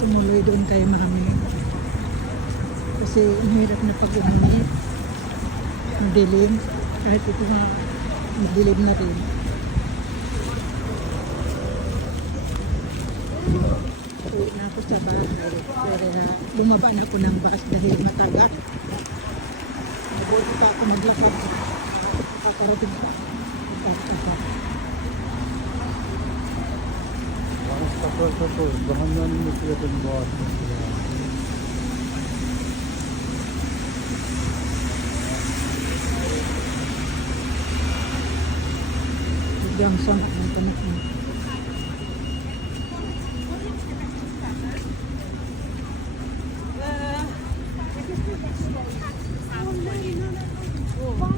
tumuloy doon kay mami. Kasi mahirap na pag uminit. Madilim. Kahit ito nga madilim na rin. Uwi na ako sa bahay. Pero bumaba na ako ng bus dahil matagal. Mabuti pa ako maglakad. Nakakarating pa. Tapos, bahan na nyo siya rin mo. Johnson.